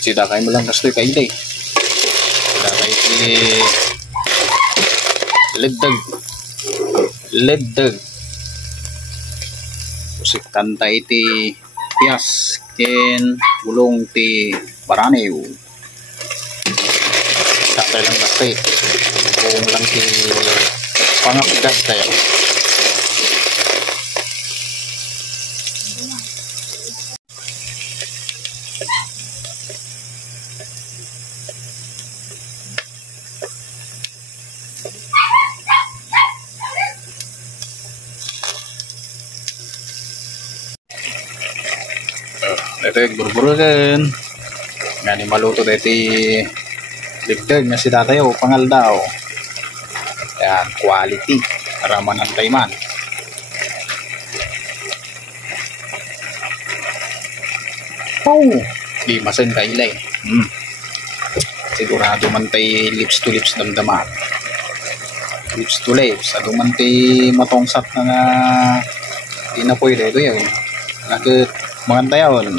Sida kayo mo lang kastoy kayo day. Sida kayo si Leddag. Usik kanta iti pias ken gulong ti baranew. Sakay lang kastoy. Kung lang ti pangapigas tayo. Ito yung burburugan nga ni maluto dito ligdag nga si tatay o pangal daw. Yan, quality para manantay man. Oh, di masen kailay. Sigurado man tay lips to lips damdaman. Lips to lips ado man tay matongsat na nga di na pwede ito yan. Nakit mga tayawan